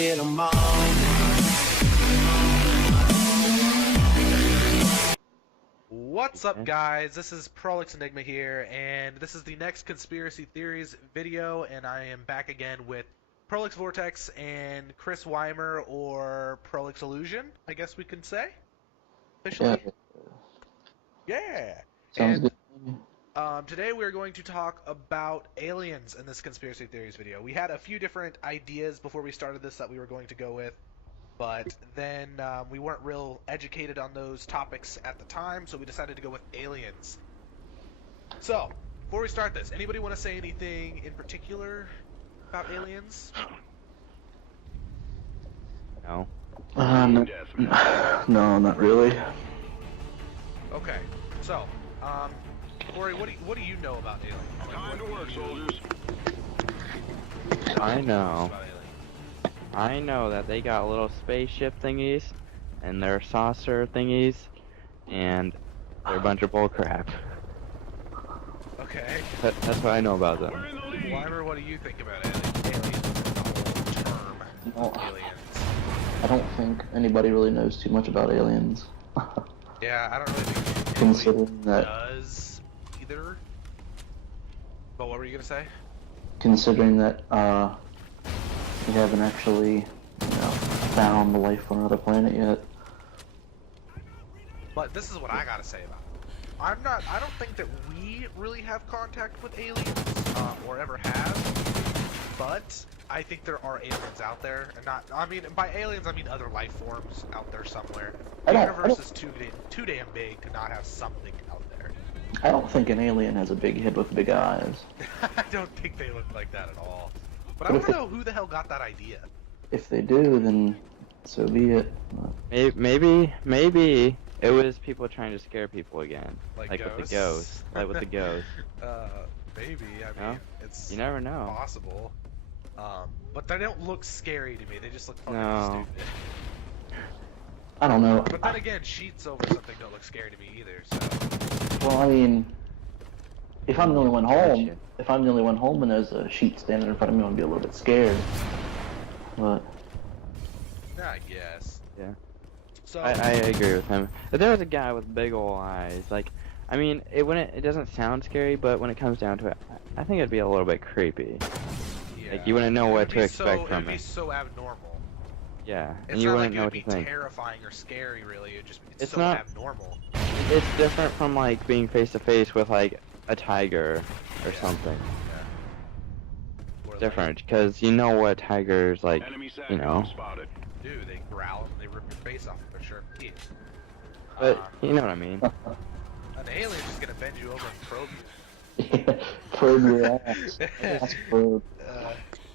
get 'em on. What's up, guys? This is Prolix Enigma here, and this is the next conspiracy theories video, and I am back again with Prolix Vortex and Chris Weimer, or Prolix Illusion, I guess we can say, officially. Yeah. Sounds good. Today we're going to talk about aliens in this conspiracy theories video. We had a few different ideas before we started this that we were going to go with, but then we weren't real educated on those topics at the time, so we decided to go with aliens. So, before we start this, anybody want to say anything in particular about aliens? No. No, not really. Okay, so, Corey, what do you know about aliens? Time to work, soldiers. I know that they got little spaceship thingies, and they're saucer thingies, and they're a bunch of bullcrap. Okay. That's what I know about them. Weimer, what do you think about aliens? The whole term, No, aliens. I don't think anybody really knows too much about aliens. Yeah, I don't really think Considering anybody that- does either. But what were you gonna say? Considering that we haven't actually, found life on another planet yet. But this is what I gotta say about it. I don't think that we really have contact with aliens, or ever have. But I think there are aliens out there, and I mean by aliens I mean other life forms out there somewhere. The universe is too damn big to not have something out there. I don't think an alien has a big head with big eyes. I don't think they look like that at all. But I But want if to know who the hell got that idea. If they do, then so be it. Maybe it was people trying to scare people again, like with the ghosts, like with the ghosts. Maybe. I mean, it's You never know. possible. But they don't look scary to me. They just look fucking No. stupid. I don't know. But then again, sheets over something don't look scary to me either. So. Well, I mean, if I'm the only one home, Gotcha. if I'm the only one home and there's a sheet standing in front of me, I'll be a little bit scared. But I guess. Yeah. So. I agree with him. If there was a guy with big ol' eyes, like, I mean, it doesn't sound scary, but when it comes down to it, I think it'd be a little bit creepy. Yeah. Like, you wouldn't know what to expect from It'd be it. so abnormal. Yeah, and It's you not wouldn't like know it what would to be think. terrifying or scary, really. It's It's so not- abnormal. It's different from, like, being face to face with, like, a tiger or something. Or Different, because you know what tigers, like, Enemy you know. spotted. Like, dude, they growl and they rip your face off with their sharp teeth. But, you know what I mean. An alien's just gonna bend you over and probe you. probe your ass. That's probe.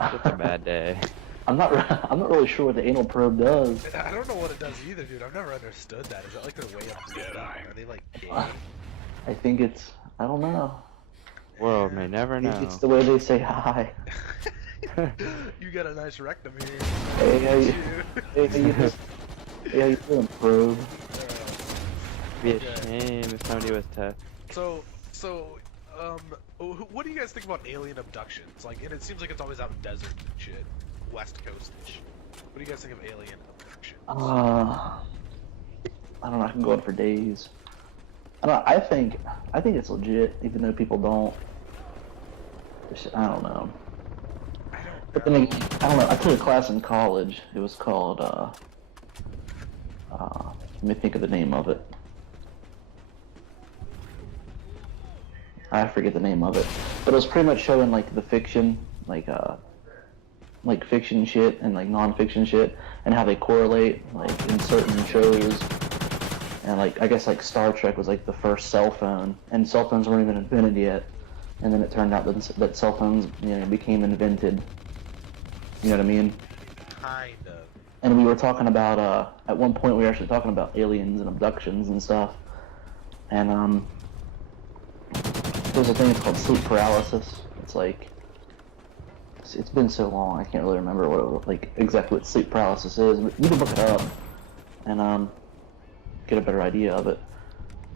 It's a bad day. I'm not really sure what the anal probe does. I don't know what it does either, dude. I've never understood that. Is it like their way of doing that? Are they like gay? I think it's, I don't know. World may never know. It's the way they say hi. You got a nice rectum here. Hey, how you, hey, how you doing, probe? It'd be a shame if somebody was to. What do you guys think about alien abductions? Like, and it seems like it's always out in deserts and shit, West Coast-ish. What do you guys think of alien abductions? I don't know. I can go on for days. I think it's legit, even though people don't. I don't know. But then again, I don't know. I took a class in college. It was called let me think of the name of it. I forget the name of it, but it was pretty much showing like the fiction, like fiction shit and like non-fiction shit, and how they correlate like in certain shows. And like I guess like Star Trek was like the first cell phone, and cell phones weren't even invented yet. And then it turned out that cell phones, became invented. You know what I mean? Kind of. And we were talking about at one point we were actually talking about aliens and abductions and stuff. And there's a thing it's called sleep paralysis. It's like it's been so long I can't really remember exactly what sleep paralysis is, but you can look it up and get a better idea of it.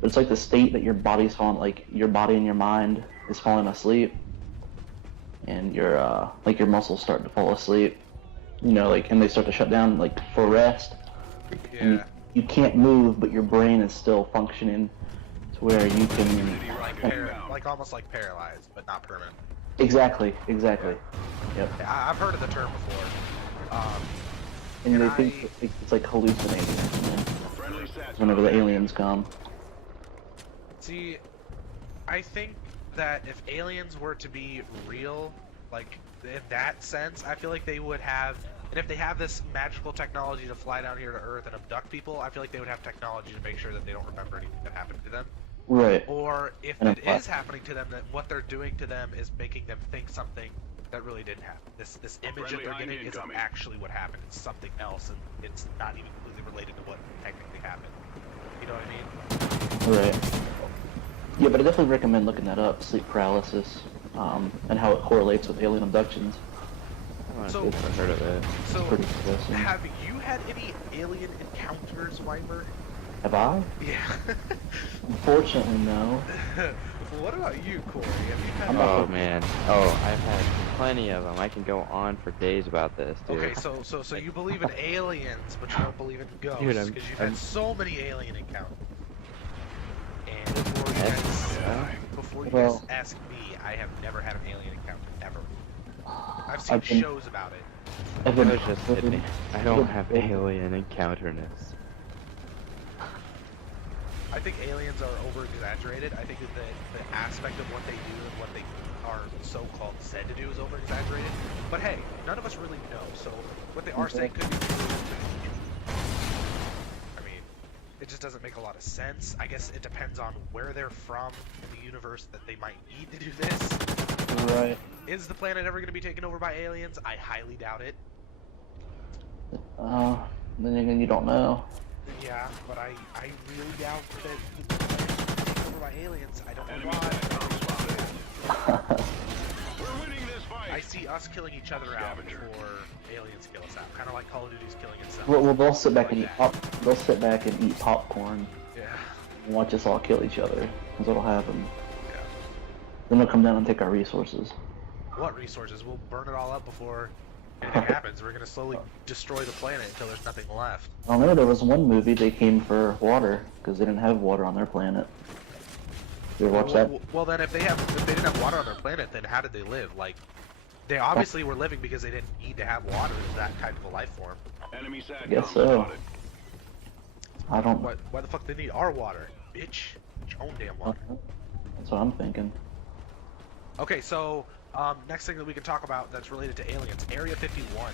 But it's like the state that your body's falling, like your body and your mind is falling asleep, and your muscles start to fall asleep, you know, like, and they start to shut down, like, for rest. And Yeah. you can't move, but your brain is still functioning to where you can. Like almost like paralyzed, but not permanent. Exactly. Yep. Yeah, I've heard of the term before. And and they think it's like hallucinating whenever the aliens come. See, I think that if aliens were to be real, like in that sense, I feel like they would have, and if they have this magical technology to fly down here to Earth and abduct people, I feel like they would have technology to make sure that they don't remember anything that happened to them. Right. Or if And it is happening to them, that what they're doing to them is making them think something that really didn't happen. This image that they're getting isn't actually what happened. It's something else, and it's not even completely related to what technically happened. You know what I mean? Right. Yeah, but I definitely recommend looking that up, sleep paralysis, and how it correlates with alien abductions. So, I've heard of it. So, Pretty interesting. have you had any alien encounters, Weimer? Have I? Yeah. Unfortunately, no. What about you, Corey? Have you had? Oh man. Oh, I've had plenty of them. I can go on for days about this, dude. Okay, so you believe in aliens, but you don't believe in ghosts, Dude, because you've had so many alien encounters. And before you guys ask me, I have never had an alien encounter, ever. I've seen shows about it. I've I been was just kidding. I don't have alien encounterness. I think aliens are over-exaggerated. I think that the aspect of what they do and what they are so-called said to do is over-exaggerated. But hey, none of us really know, so what they are saying could be true. I mean, it just doesn't make a lot of sense. I guess it depends on where they're from in the universe that they might need to do this. Right. Is the planet ever going to be taken over by aliens? I highly doubt it. Then again, you don't know. Yeah, but I really doubt that the planet will be taken over by aliens. I don't know why. We're winning this fight. I see us killing each other out before aliens kill us out. Kind of like Call of Duty's killing itself. Well, they'll sit back and eat They'll sit back and eat popcorn Yeah. and watch us all kill each other. That's what'll happen. Yeah. Then they'll come down and take our resources. What resources? We'll burn it all up before anything happens. We're gonna slowly destroy the planet until there's nothing left. I don't know. There was one movie they came for water because they didn't have water on their planet. You ever watch that? Well, then if they didn't have water on their planet, then how did they live? Like, they obviously were living because they didn't need to have water as that type of a life form. Enemy sat I guess so. I don't. Why the fuck they need our water, bitch? Get your own damn water. That's what I'm thinking. Okay, so next thing that we can talk about that's related to aliens, Area 51.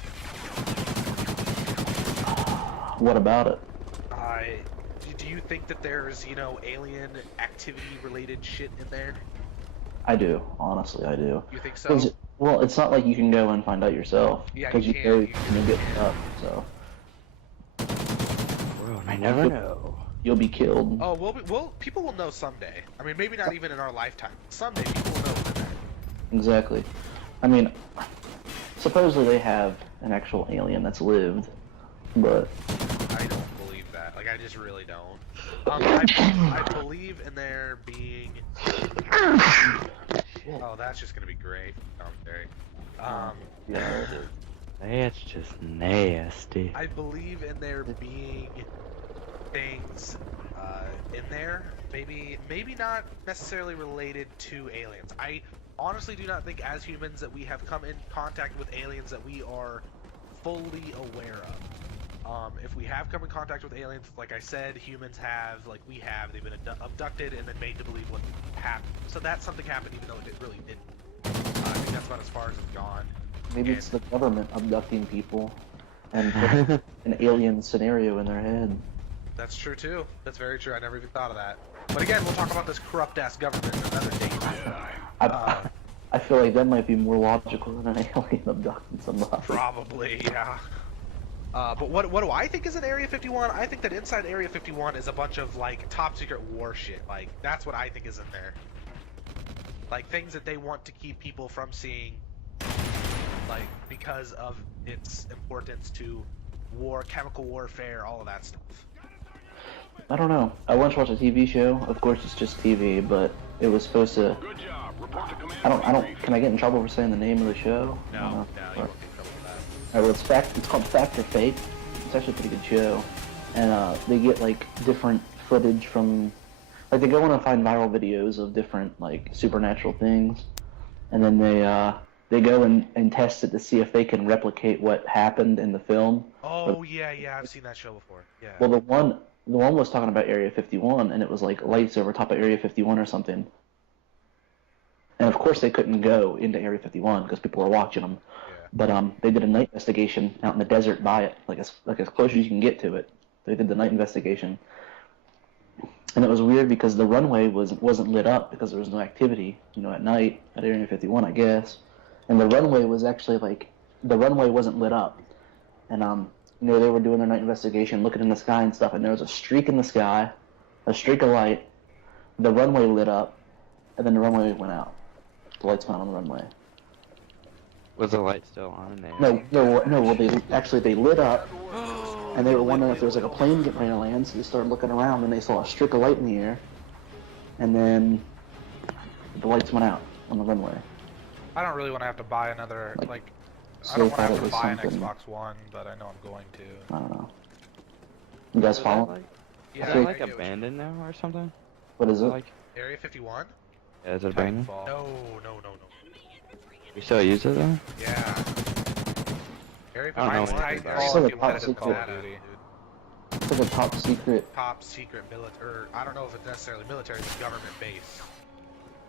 What about it? Do you think that there's, alien activity-related shit in there? I do. Honestly, I do. You think so? Well, it's not like you can go and find out yourself. Yeah, because you you can. know you get stuck. So I never know. you'll be killed. Oh, people will know someday. I mean, maybe not even in our lifetime. Someday people will know what's in there. Exactly. I mean, supposedly they have an actual alien that's lived, but I don't believe that. Like, I just really don't. I believe in there being... Oh, that's just gonna be great. Commentary. yeah. That's just nasty. I believe in there being things in there, maybe not necessarily related to aliens. I honestly do not think as humans that we have come in contact with aliens that we are fully aware of. If we have come in contact with aliens, like I said, humans have, they've been abducted and then made to believe what happened. So that something happened even though it really didn't. I think that's about as far as it's gone. Maybe it's the government abducting people and putting an alien scenario in their head. That's true too. That's very true. I never even thought of that. But again, we'll talk about this corrupt-ass government another day. I feel like that might be more logical than an alien abducting somebody. Probably, yeah. But what do I think is in Area 51? I think that inside Area 51 is a bunch of, top secret war shit. That's what I think is in there. Things that they want to keep people from seeing, because of its importance to war, chemical warfare, all of that stuff. I don't know. I once watched a TV show. Of course, it's just TV, but it was supposed to. Good job. Report to command. I don't. Can I get in trouble for saying the name of the show? No, you won't get in trouble with Well, it's called Fact or Fake. It's actually a pretty good show, and they get like different footage from, like they go on and find viral videos of different like supernatural things, and then they go and test it to see if they can replicate what happened in the film. Oh yeah, I've seen that show before. Yeah. Well, the one was talking about Area 51, and it was like lights over top of Area 51 or something. And of course they couldn't go into Area 51 because people were watching them. Yeah. But they did a night investigation out in the desert by it, like as close as you can get to it. They did the night investigation, and it was weird because the runway wasn't lit up because there was no activity, at night at Area 51, I guess. And the runway was actually the runway wasn't lit up, and they were doing their night investigation, looking in the sky and stuff, and there was a streak in the sky, a streak of light. The runway lit up, and then the runway went out. The lights went on the runway. Was the light still on in there? No. Well, they lit up, and they were wondering if there was like a plane getting ready to land. So they started looking around, and they saw a streak of light in the air, and then the lights went out on the runway. I don't really want to have to buy another I So don't they want to thought have it to was buy an something. Xbox One, but I know I'm going to. I don't know. You guys Is that follow? like, Yeah. is I it like get what you- abandoned now or something? What is it? Like, Area 51? yeah, is it abandoned? Titanfall. No. You still use it though? Yeah. Area I don't know 51 anything is about very it. It's like a competitive top Call of secret. Duty, dude. It's like a top secret. Top secret military, or I don't know if it's necessarily military, it's government base.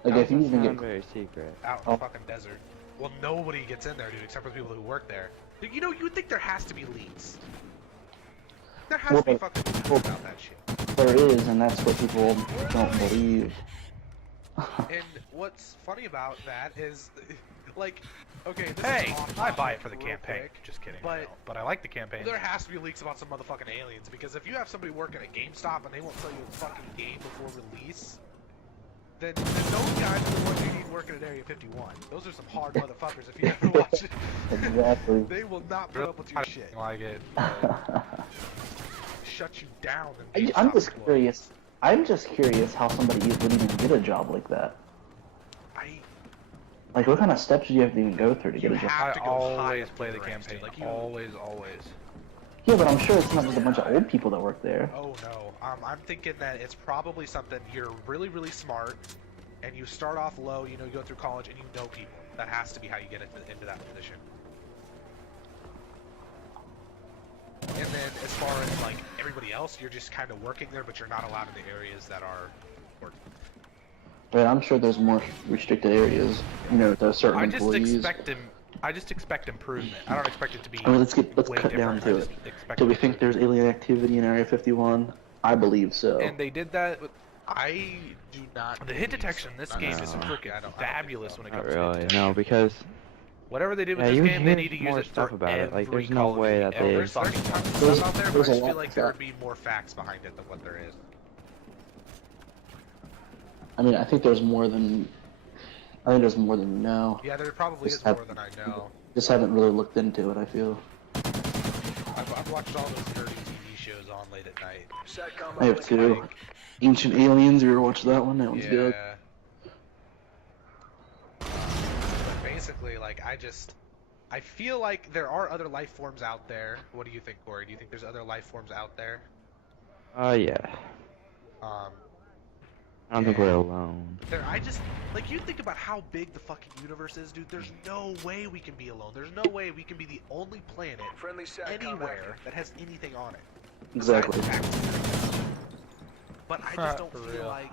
Like if you Doesn't even sound get very secret. Out in the fucking desert. Well, nobody gets in there, dude, except for the people who work there. Dude, you would think there has to be leaks. There has to be fucking leaks about that shit. there is, and that's what people don't believe. And what's funny about that is, like, okay, this Hey, is off I topic buy it for the real campaign. quick, Just kidding. but- no. But I like the campaign. There has to be leaks about some motherfucking aliens, because if you have somebody working at GameStop and they won't sell you a fucking game before release, then those guys are the ones you need working at Area 51. Those are some hard motherfuckers if you ever watch it. Exactly. They will not put up with your shit. Like it. Shut you down. And I'm GameStop just employees. curious. I'm just curious how somebody would even get a job like that. Like, what kind of steps do you have to even go through to get a job? have I to go high always up play in the the ranks, campaign. dude. Like, you- Always. Yeah, but I'm sure it's not just a bunch of old people that work there. Oh no, I'm thinking that it's probably something you're really, really smart, and you start off low. You go through college and you know people. That has to be how you get into that position. And then as far as like everybody else, you're just kind of working there, but you're not allowed in the areas that are important. But I'm sure there's more restricted areas, to certain I just employees. expect improvement. I don't expect it to be. I mean, let's way cut down different. to I it. just expect Do we it think to- there's alien activity in Area 51? I believe so. And they did that. I do not. The hit believe detection in so. this Not game is necessarily. freaking I don't think fabulous so. when it Not comes to hit really, detection. no, because Whatever they did with yeah, this you game, they hear need to use more it stuff for about it. Like, every there's no Call of way Duty, that every they- There's fucking tons of time. stuff out there, but There's I a just feel lot like of there stuff. would be more facts behind it than what there is. I mean, I think there's more than. I think there's more than you know. Yeah, there probably Just is more have- than I know. Just haven't really looked into it, I feel. I've watched all those nerdy TV shows on late at night. I have two. Ancient Aliens, you ever watched that one? That one's Yeah. good. But basically, like, I feel like there are other life forms out there. What do you think, Corey? Do you think there's other life forms out there? yeah. Um, I don't think we're alone. like, you think about how big the fucking universe is, dude. There's no way we can be alone. There's no way we can be the only planet anywhere that has anything on it. Exactly. besides bacteria. But I just don't For feel real. like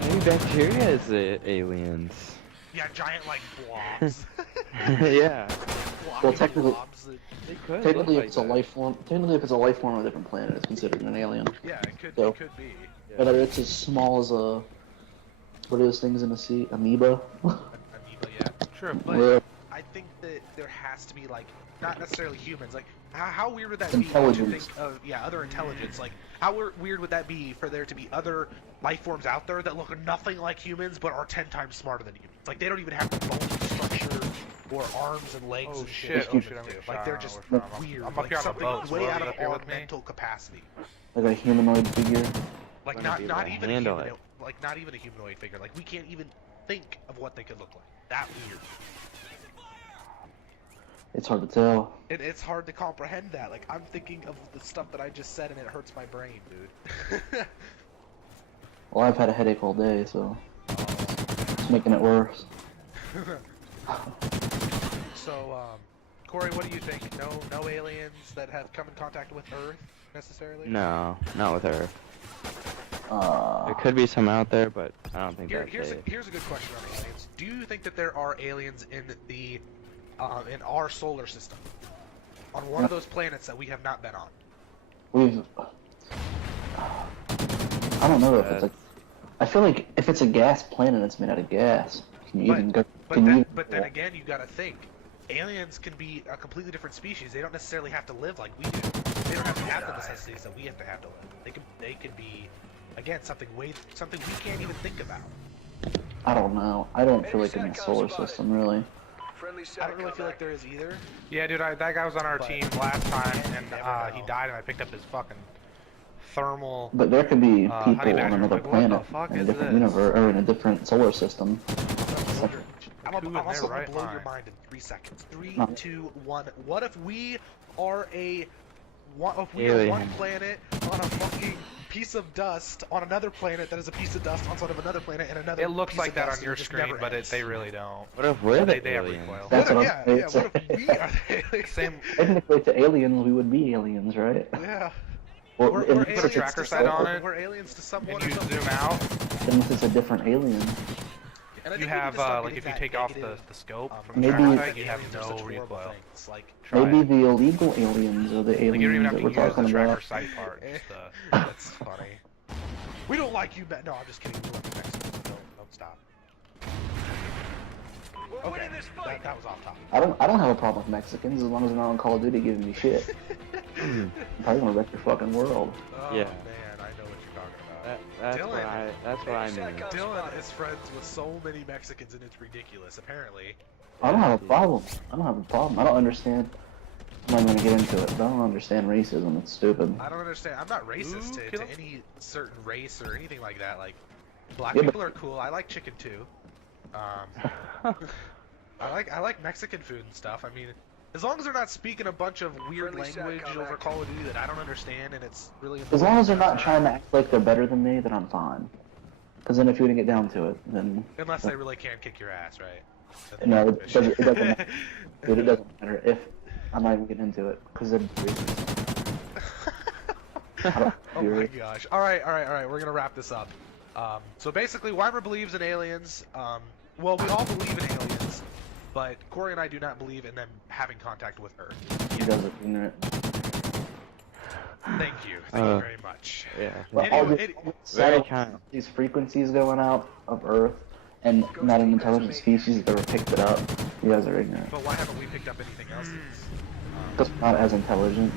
Maybe bacteria is the aliens. yeah, giant like blobs. Yeah. Well, technically- blobs that- They could Technically, look if it's like a that. life form, technically if it's a life form on a different planet, it's considered an alien. yeah, it could So- be. Whether it's as small as a, what are those things in the sea? Amoeba? Amoeba, yeah. Sure, but Where I think that there has to be like not necessarily humans. Like how weird would that be to Intelligence. think of other intelligence? Like how weird would that be for there to be other life forms out there that look nothing like humans but are 10 times smarter than humans? Like they don't even have the bone structure or arms and legs oh and shit, humans I'm do. getting Like shot. they're just Where from? weird. I'm up like here on the something boat. way Will out you of up here our with me? mental capacity. like a humanoid figure? Like Wouldn't be not able to even a handle humanoid, it. like not even a humanoid figure. Like we can't even think of what they could look like. That weird. It's hard to tell. It's hard to comprehend that. Like, I'm thinking of the stuff that I just said, and it hurts my brain, dude. Well, I've had a headache all day, so it's making it worse. So, Corey, what do you think? No aliens that have come in contact with Earth necessarily? No, not with Earth. There could be some out there, but I don't think that's safe. Here's a good question on aliens. Do you think that there are aliens in the in our solar system, on one of those planets that we have not been on? I don't know if it's a. I feel like if it's a gas planet, it's made out of gas. Can you even go? But then again, you gotta think. Aliens can be a completely different species. They don't necessarily have to live like we do. They don't have to have the necessities that we have to live. They can be, again, something we can't even think about. I don't know. I don't feel like in the solar system really. I don't really feel like there is either. Yeah, dude, that guy was on our team last time, and he died, and I picked up his fucking thermal. But there could be honey people badger. on another Like, what the planet fuck in a is different this? universe or in a different solar system. I'm Who in also their gonna right blow your mind? mind in 3 seconds. 3, No. 2, 1. What if we are one Alien. planet on a fucking piece of dust on another planet that is a piece of dust on top of another planet and another. It looks piece like of that dust, on and your it just screen, never but ends. they really don't. What if we're They the have aliens? recoil. That's What what if, I'm yeah, saying. what if we are the aliens? Same. Technically, to aliens, we would be aliens, right? Yeah. Or We're if put a aliens tracker to sight on someone. it, We're aliens to someone. And you or something. zoom out. unless it's a different alien. And I You think we need have to stop like getting if you that take off negative, the scope from the Maybe- tracker sight, you have aliens are no such horrible recoil. things. Like, Try Maybe it. the illegal aliens or the Like you don't even aliens have that to we're use the talking tracker about. sight part. Just that's funny. We don't like you, no, I'm just kidding. We love you, Mexicans. Don't stop. We're Okay, winning this fight. that was off topic. I don't have a problem with Mexicans as long as they're not on Call of Duty giving me shit. I'm probably gonna wreck your fucking world. Oh, Yeah. man, I know what you're talking about. That's Dylan. what I mean. Dylan is friends with so many Mexicans, and it's ridiculous, apparently. I don't have a problem. I don't have a problem. I don't understand. I'm not gonna get into it, but I don't understand racism. It's stupid. I don't understand. I'm not racist Ooh, to kill. any certain race or anything like that. Like, black Yeah, but- people are cool. I like chicken too. I like Mexican food and stuff. I mean, as long as they're not speaking a bunch of weird Friendly language SATCOM over active. Call of Duty that I don't understand, and it's really As long as they're annoying. not trying to act like they're better than me, then I'm fine. Because then if you were to get down to it, then Unless they really can kick your ass, right? no, it doesn't matter. Dude, it doesn't matter. If I'm not even getting into it, because they're racist. I don't Oh do my it. gosh. Alright, we're gonna wrap this up. So basically, Weimer believes in aliens. Well, we all believe in aliens, but Corey and I do not believe in them having contact with Earth. He does it ignorant. Thank you. Thank you very much. Yeah. But Anyway, all it- this Very satellite- kind. these frequencies going out of Earth, and not an intelligent species that ever picked it up. You guys are ignorant. But why haven't we picked up anything else? Because we're not as intelligent.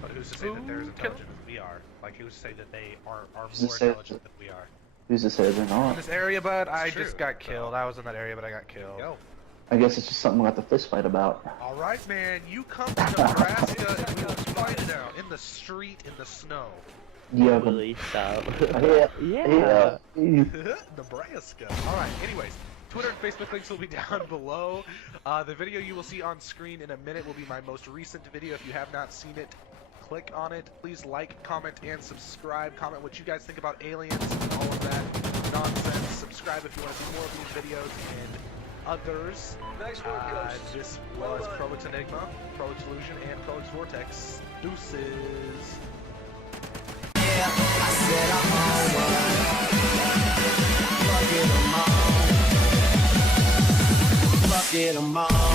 But who's to say that they're as Ooh, intelligent as we are? Like, who's to say that they are Who's to more say- intelligent than we are? Who's to say they're In not? this area, bud, I true, just got so- killed. I was in that area, but I got killed. Yo. I guess it's just something we have to fist fight about. Alright, man. You come to Nebraska and we will fight it out in the street in the snow. Yeah, Willie, stop. yeah, Yeah. Nebraska. Alright, anyways. Twitter and Facebook links will be down below. The video you will see on screen in a minute will be my most recent video. If you have not seen it, click on it. Please like, comment, and subscribe. Comment what you guys think about aliens and all of that nonsense. Subscribe if you want to see more of these videos and others. Nice work, Ghost. This was Prolix Enigma, Prolix Illusion, and Prolix Vortex. Deuces. I said I'm on one. Fuck it, I'm on. Fuck it, I'm on.